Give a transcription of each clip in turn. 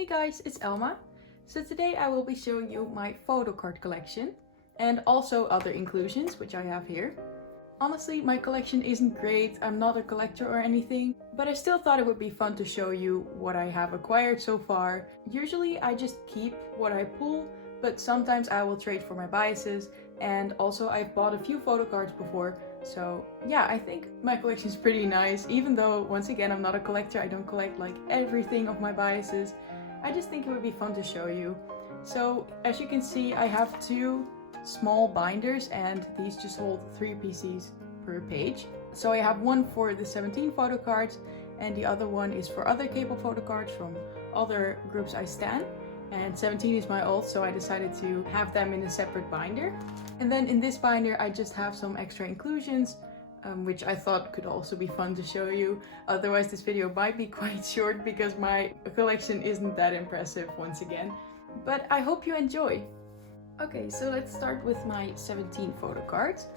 Hey guys, it's Elma. So today I will be showing you my photocard collection and also other inclusions which I have here. Honestly, my collection isn't great, I'm not a collector or anything, but I still thought it would be fun to show you what I have acquired so far. Usually I just keep what I pull, but sometimes I will trade for my biases, and also I've bought a few photocards before, so yeah, I think my collection is pretty nice, even though once again I'm not a collector, I don't collect like everything of my biases. I just think it would be fun to show you. So as you can see, I have two small binders and these just hold 3 PCs per page. So I have one for the 17 photocards and the other one is for other kpop photocards from other groups I stan. And 17 is my old, so I decided to have them in a separate binder. And then in this binder I just have some extra inclusions, which I thought could also be fun to show you. Otherwise this video might be quite short because my collection isn't that impressive once again. But I hope you enjoy! Okay, so let's start with my 17 photocards.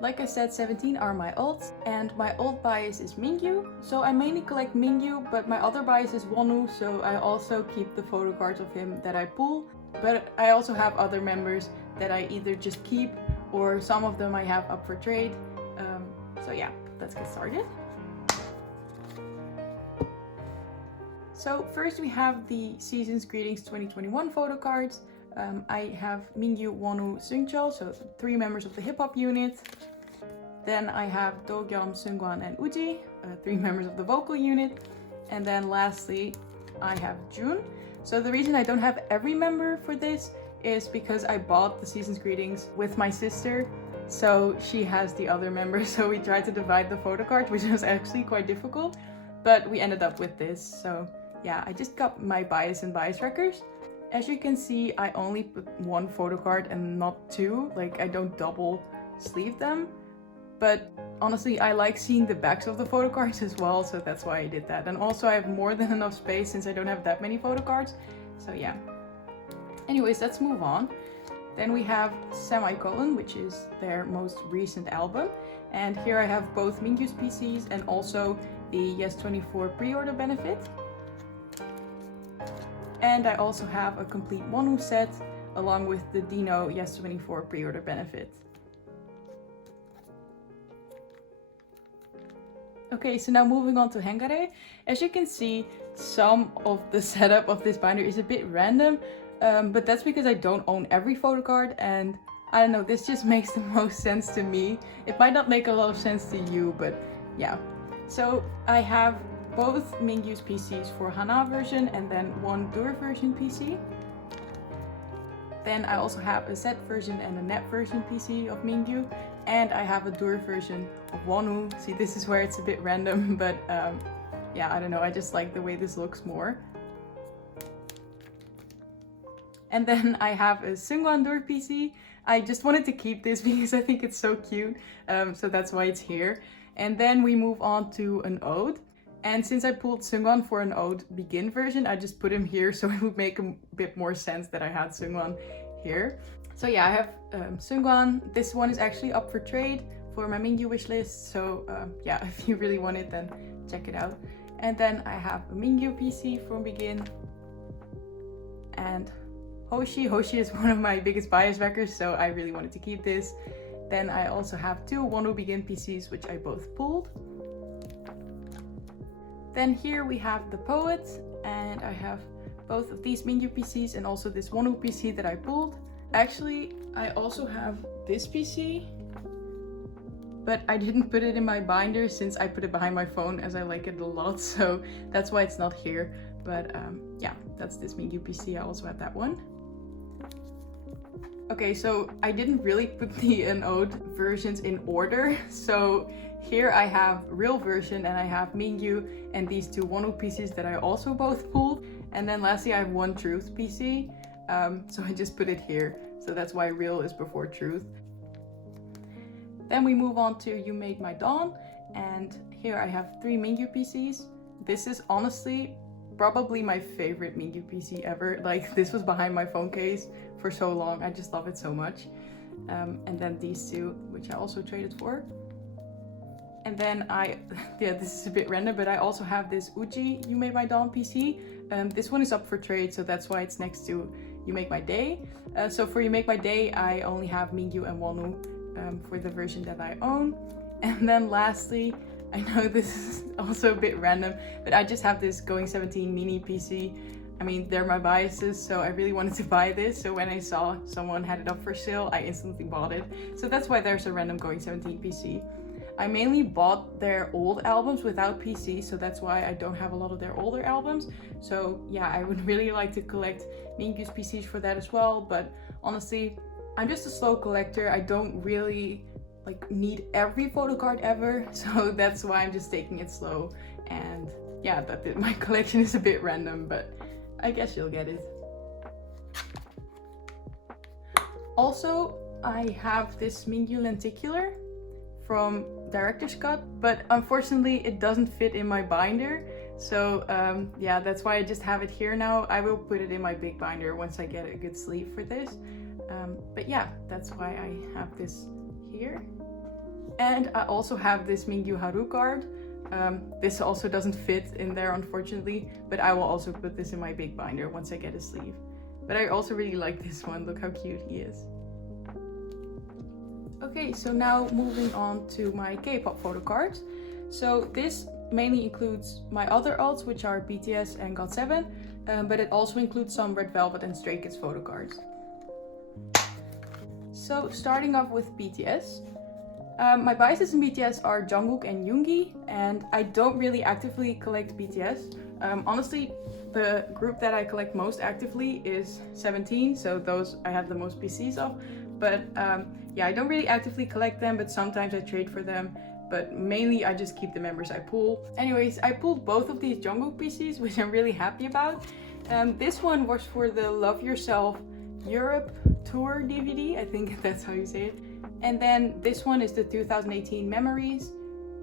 Like I said, 17 are my alts, and my alt bias is Mingyu. So I mainly collect Mingyu, but my other bias is Wonu, so I also keep the photocards of him that I pull. But I also have other members that I either just keep, or some of them I have up for trade. So yeah, let's get started. So first we have the Season's Greetings 2021 photocards. I have Mingyu, Wonu, Seungcheol, so 3 members of the hip-hop unit. Then I have Dogyum, Seungwan, and Uji, 3 members of the vocal unit. And then lastly, I have Jun. So the reason I don't have every member for this is because I bought the Season's Greetings with my sister. So she has the other members, so we tried to divide the photocard, which was actually quite difficult. But we ended up with this, so yeah, I just got my bias and bias records. As you can see, I only put 1 photocard and not 2, like I don't double sleeve them. But honestly, I like seeing the backs of the photocards as well, so that's why I did that. And also I have more than enough space since I don't have that many photocards, so yeah. Anyways, let's move on. Then we have Semicolon, which is their most recent album. And here I have both Mingyu's PCs and also the Yes24 pre-order benefit. And I also have a complete Wonu set along with the Dino Yes24 pre-order benefit. Okay, so now moving on to Hengare. As you can see, some of the setup of this binder is a bit random, but that's because I don't own every photocard, and I don't know, this just makes the most sense to me. It might not make a lot of sense to you, but yeah. So I have both Mingyu's PCs for Hana version and then 1 Dur version PC. Then I also have a Z version and a net version PC of Mingyu, and I have a Dur version of Wonu. See, this is where it's a bit random, but yeah, I don't know, I just like the way this looks more. And then I have a Seungwan Dur PC. I just wanted to keep this because I think it's so cute, so that's why it's here. And then we move on to an Ode. And since I pulled Seungwan for an Ode Begin version, I just put him here so it would make a bit more sense that I had Seungwan here. So yeah, I have Seungwan. This one is actually up for trade for my Mingyu wishlist, so yeah, if you really want it, then check it out. And then I have a Mingyu PC from Begin. And Hoshi. Hoshi is one of my biggest bias records, so I really wanted to keep this. Then I also have 2 Wonu Begin PCs, which I both pulled. Then here we have the Poet, and I have both of these Mingyu PCs and also this Wonu PC that I pulled. Actually, I also have this PC, but I didn't put it in my binder since I put it behind my phone as I like it a lot, so that's why it's not here. But yeah, that's this Mingyu PC. I also have that one. Okay, so I didn't really put the Ode versions in order. So here I have real version and I have Mingyu and these 2 Wonu PCs that I also both pulled. And then lastly I have 1 Truth PC. So I just put it here. So that's why real is before Truth. Then we move on to You Made My Dawn. And here I have 3 Mingyu PCs. This is honestly probably my favorite Mingyu PC ever. Like, this was behind my phone case for so long. I just love it so much. And then these 2, which I also traded for. And then yeah, this is a bit random, but I also have this Uji You Made My Dawn PC. This one is up for trade, so that's why it's next to You Make My Day. So for You Make My Day, I only have Mingyu and Wonu for the version that I own. And then lastly, I know this is also a bit random, but I just have this Going 17 mini PC. I mean, they're my biases, so I really wanted to buy this. So when I saw someone had it up for sale, I instantly bought it. So that's why there's a random Going 17 PC. I mainly bought their old albums without PC, so that's why I don't have a lot of their older albums. So yeah, I would really like to collect Mingyu's PCs for that as well, but honestly, I'm just a slow collector. I don't really need every photo card ever, so that's why I'm just taking it slow. And yeah, my collection is a bit random, but I guess you'll get it. Also, I have this Mingyu lenticular from Director's Cut, but unfortunately it doesn't fit in my binder. So yeah, that's why I just have it here now. I will put it in my big binder once I get a good sleeve for this. But yeah, that's why I have this here. And I also have this Mingyu Haru card. This also doesn't fit in there, unfortunately, but I will also put this in my big binder once I get a sleeve. But I also really like this one. Look how cute he is. Okay, so now moving on to my K-pop photo cards. So this mainly includes my other alts, which are BTS and GOT7, but it also includes some Red Velvet and Stray Kids photo cards. So starting off with BTS. My biases in BTS are Jungkook and Yoongi, and I don't really actively collect BTS. Honestly, the group that I collect most actively is 17, so those I have the most PCs of. But yeah, I don't really actively collect them, but sometimes I trade for them. But mainly I just keep the members I pull. Anyways, I pulled both of these Jungkook PCs, which I'm really happy about. This one was for the Love Yourself Europe Tour DVD, I think that's how you say it. And then this one is the 2018 Memories.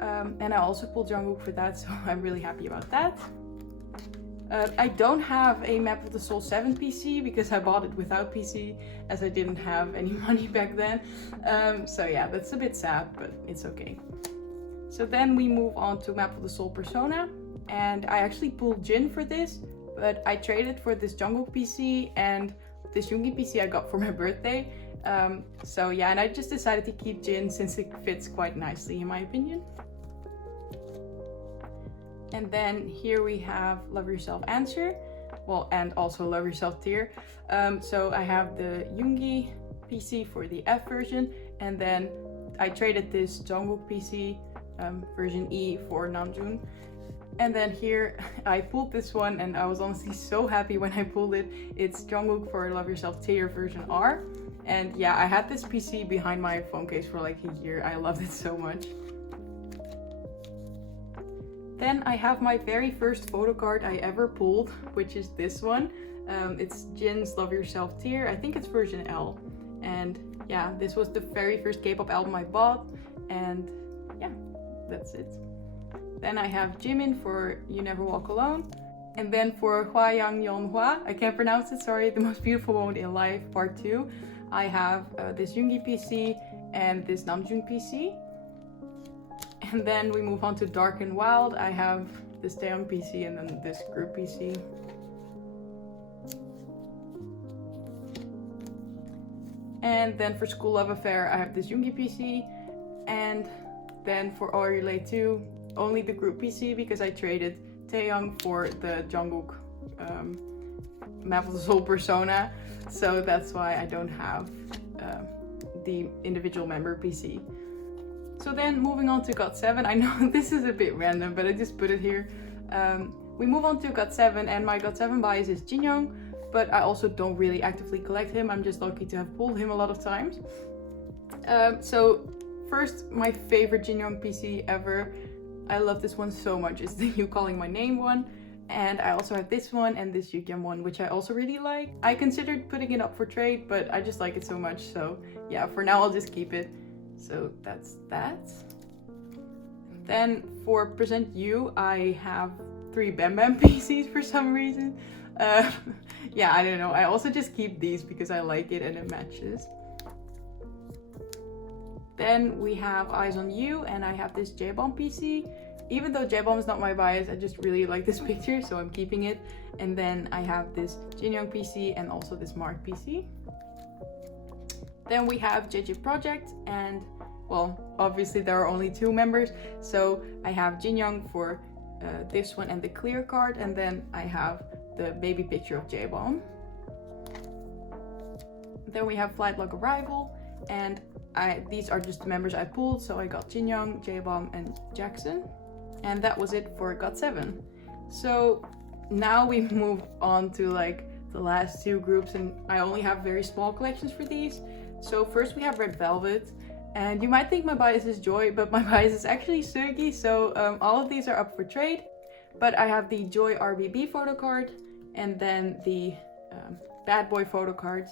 And I also pulled Jungkook for that, so I'm really happy about that. I don't have a Map of the Soul 7 PC because I bought it without PC as I didn't have any money back then. So yeah, that's a bit sad, but it's okay. So then we move on to Map of the Soul Persona, and I actually pulled Jin for this, but I traded for this Jungkook PC and this Yoongi PC I got for my birthday. So yeah, and I just decided to keep Jin since it fits quite nicely in my opinion. And then here we have Love Yourself Answer, well, and also Love Yourself Tear. So I have the Yoongi PC for the F version, and then I traded this Jungkook PC version E for Namjoon. And then here I pulled this one, and I was honestly so happy when I pulled it. It's Jungkook for Love Yourself Tear version R. And yeah, I had this PC behind my phone case for like a year. I loved it so much. Then I have my very first photo card I ever pulled, which is this one. It's Jin's Love Yourself Tear. I think it's version L. And yeah, this was the very first K-pop album I bought. And yeah, that's it. Then I have Jimin for You Never Walk Alone. And then for Hwa Yang Yeon Hwa, I can't pronounce it, sorry, The Most Beautiful Moment in Life, Part 2. I have this Yoongi PC and this Namjoon PC. And then we move on to Dark and Wild. I have this Taeyong PC and then this group PC. And then for School Love Affair, I have this Yoongi PC. And then for All You Late 2, only the group PC because I traded Taeyong for the Jungkook Map of the Soul Persona. So that's why I don't have the individual member PC. So then moving on to GOT7, I know this is a bit random, but I just put it here. We move on to GOT7, and my GOT7 bias is Jinyoung, but I also don't really actively collect him. I'm just lucky to have pulled him a lot of times. So first, my favorite Jinyoung PC ever. I love this one so much. It's the You Calling My Name one. And I also have this one and this Yukyam one, which I also really like. I considered putting it up for trade, but I just like it so much. So yeah, for now I'll just keep it. So that's that. Then for Present You, I have 3 Bam Bam PCs for some reason. Yeah, I don't know. I also just keep these because I like it and it matches. Then we have Eyes on You, and I have this J-Bomb PC. Even though J-Bomb is not my bias, I just really like this picture, so I'm keeping it. And then I have this Jinyoung PC and also this Mark PC. Then we have JJ Project, and well, obviously there are only 2 members, so I have Jinyoung for this one and the clear card, and then I have the baby picture of J-Bomb. Then we have Flight Log Arrival, and these are just the members I pulled, so I got Jinyoung, J-Bomb, and Jackson. And that was it for GOT7. So now we move on to like the last 2 groups, and I only have very small collections for these. So first we have Red Velvet, and you might think my bias is Joy, but my bias is actually Sugi, so all of these are up for trade. But I have the Joy RBB photo card, and then the Bad Boy photo cards,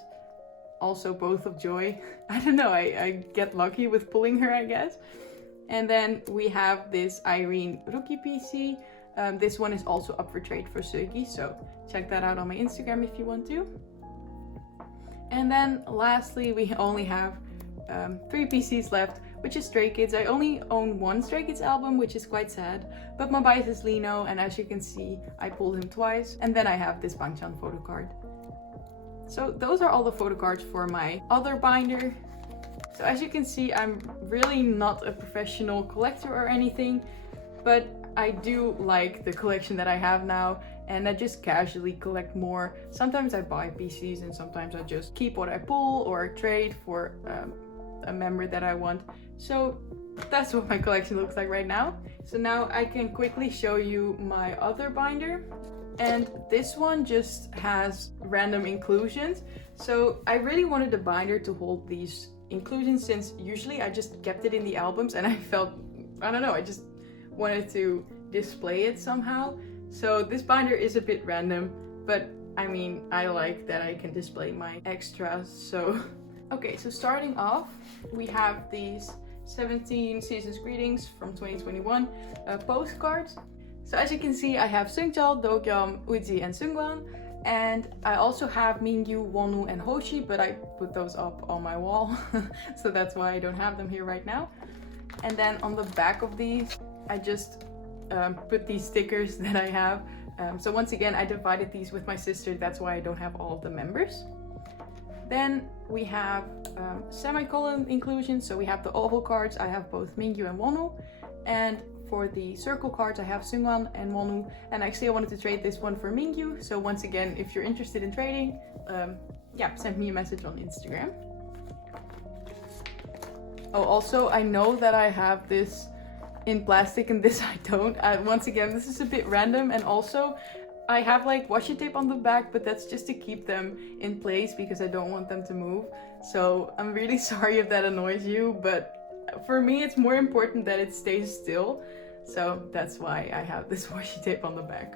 also both of Joy. I don't know, I get lucky with pulling her, I guess. And then we have this Irene Rookie PC. This one is also up for trade for Sugi, so check that out on my Instagram if you want to. And then lastly, we only have 3 PCs left, which is Stray Kids. I only own 1 Stray Kids album, which is quite sad, but my bias is Lino, and as you can see, I pulled him twice. And then I have this Bangchan photo card. So those are all the photo cards for my other binder. So as you can see, I'm really not a professional collector or anything, but I do like the collection that I have now, and I just casually collect more. Sometimes I buy PCs, and sometimes I just keep what I pull or trade for a member that I want. So that's what my collection looks like right now. So now I can quickly show you my other binder. And this one just has random inclusions. So I really wanted the binder to hold these inclusions, since usually I just kept it in the albums, and I felt, I don't know, I just wanted to display it somehow. So this binder is a bit random, but I mean, I like that I can display my extras. So okay, so starting off, we have these 17 Seasons Greetings from 2021 postcards. So as you can see, I have Seungcheol, Dokyeom, Uji, and Seungwan. And I also have Mingyu, Wonu, and Hoshi, but I put those up on my wall. So that's why I don't have them here right now. And then on the back of these, I just put these stickers that I have. So once again, I divided these with my sister. That's why I don't have all of the members. Then we have semicolon inclusion. So we have the oval cards. I have both Mingyu and Wonu. And for the circle cards, I have Seungwan and Wonu. And actually I wanted to trade this one for Mingyu. So once again, if you're interested in trading, yeah, send me a message on Instagram. Oh, also, I know that I have this in plastic and this I don't. Once again, this is a bit random, and also I have like washi tape on the back, but that's just to keep them in place because I don't want them to move. So I'm really sorry if that annoys you, but for me it's more important that it stays still. So that's why I have this washi tape on the back.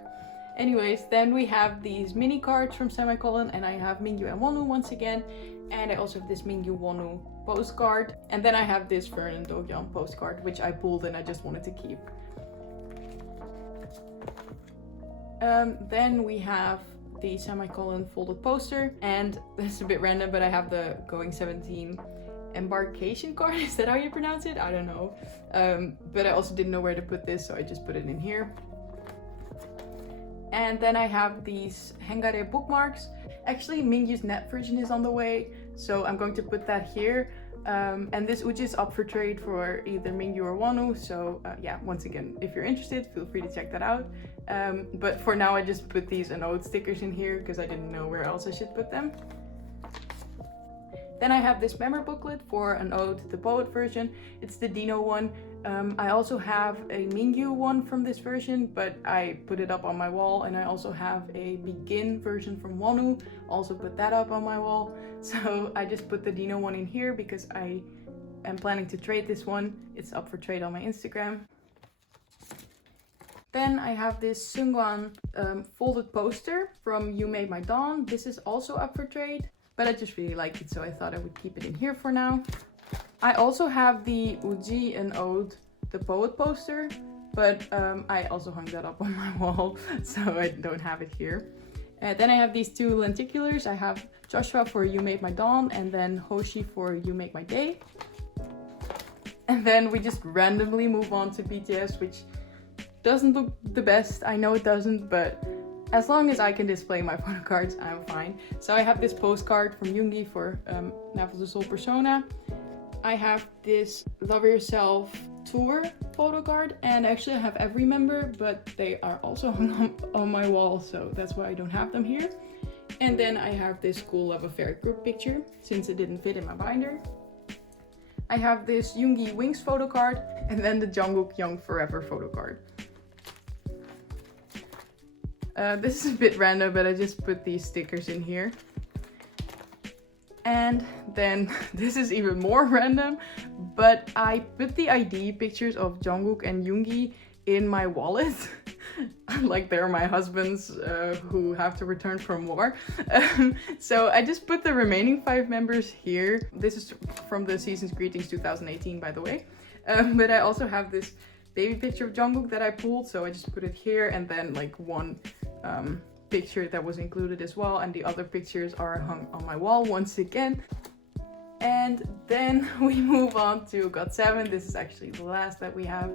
Anyways, then we have these mini cards from Semicolon, and I have Mingyu and Wonu once again. And I also have this Mingyu Wonu postcard. And then I have this Vernon Dokyeom postcard, which I pulled and I just wanted to keep. Then we have the Semicolon folded poster. And this is a bit random, but I have the Going 17 embarkation card. Is that how you pronounce it? I don't know. But I also didn't know where to put this, so I just put it in here. And then I have these Hengare bookmarks. Actually, Mingyu's net version is on the way, so I'm going to put that here. And this Uji is up for trade for either Mingyu or Wonu, so yeah, once again, if you're interested, feel free to check that out. But for now, I just put these Anode stickers in here because I didn't know where else I should put them. Then I have this memo booklet for an ode, the poet version. It's the Dino one. I also have a Mingyu one from this version, but I put it up on my wall. And I also have a Begin version from Wonu. Also put that up on my wall. So I just put the Dino one in here because I am planning to trade this one. It's up for trade on my Instagram. Then I have this Seungwan folded poster from You Made My Dawn. This is also up for trade, but I just really liked it, so I thought I would keep it in here for now. I also have the Uji and Ode, the poet poster, but I also hung that up on my wall, so I don't have it here. Then I have these two lenticulars. I have Joshua for You Made My Dawn, and then Hoshi for You Make My Day. And then we just randomly move on to BTS, which doesn't look the best. I know it doesn't, but as long as I can display my photocards, I'm fine. So I have this postcard from Yoongi for Never the Soul Persona. I have this Love Yourself tour photo card, and actually I have every member, but they are also hung on my wall, so that's why I don't have them here. And then I have this School Love Affair group picture, since it didn't fit in my binder. I have this Yoongi Wings photo card, and then the Jungkook Young Forever photo card. This is a bit random, but I just put these stickers in here. And then this is even more random, but I put the ID pictures of Jungkook and Yoongi in my wallet. Like they're my husbands who have to return from war. So I just put the remaining 5 members here. This is from the Season's Greetings 2018, by the way. But I also have this baby picture of Jungkook that I pulled, so I just put it here, and then like one picture that was included as well, and the other pictures are hung on my wall once again. And then we move on to GOT7. This is actually the last that we have.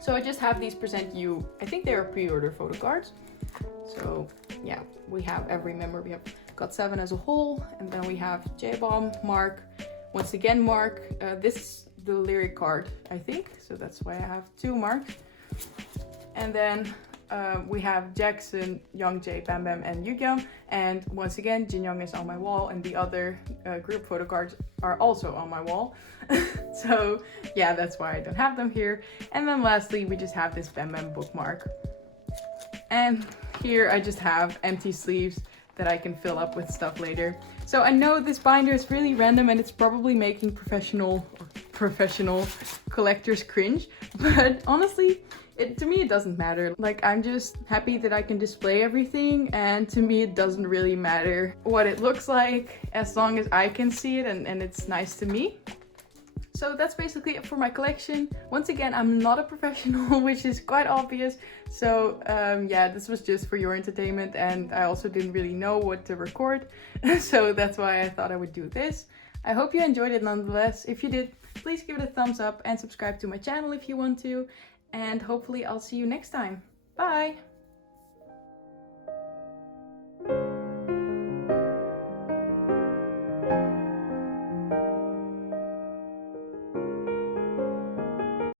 So I just have these present you, I think they are pre-order photo cards. So yeah, we have every member. We have GOT7 as a whole, and then we have J-Bomb, Mark, once again Mark. This is the lyric card, I think, so that's why I have 2 marks. And then we have Jackson, Youngjae, Bam Bam, and Yugyeom. And once again, Jin Young is on my wall, and the other group photo cards are also on my wall. So yeah, that's why I don't have them here. And then lastly, we just have this Bam Bam bookmark. And here I just have empty sleeves that I can fill up with stuff later. So I know this binder is really random, and it's probably making professional collectors cringe, but honestly, to me it doesn't matter. Like, I'm just happy that I can display everything, and to me it doesn't really matter what it looks like as long as I can see it and it's nice to me. So that's basically it for my collection. Once again, I'm not a professional, which is quite obvious. So yeah, this was just for your entertainment, and I also didn't really know what to record. So that's why I thought I would do this. I hope you enjoyed it nonetheless. If you did, please give it a thumbs up and subscribe to my channel if you want to. And hopefully I'll see you next time. Bye!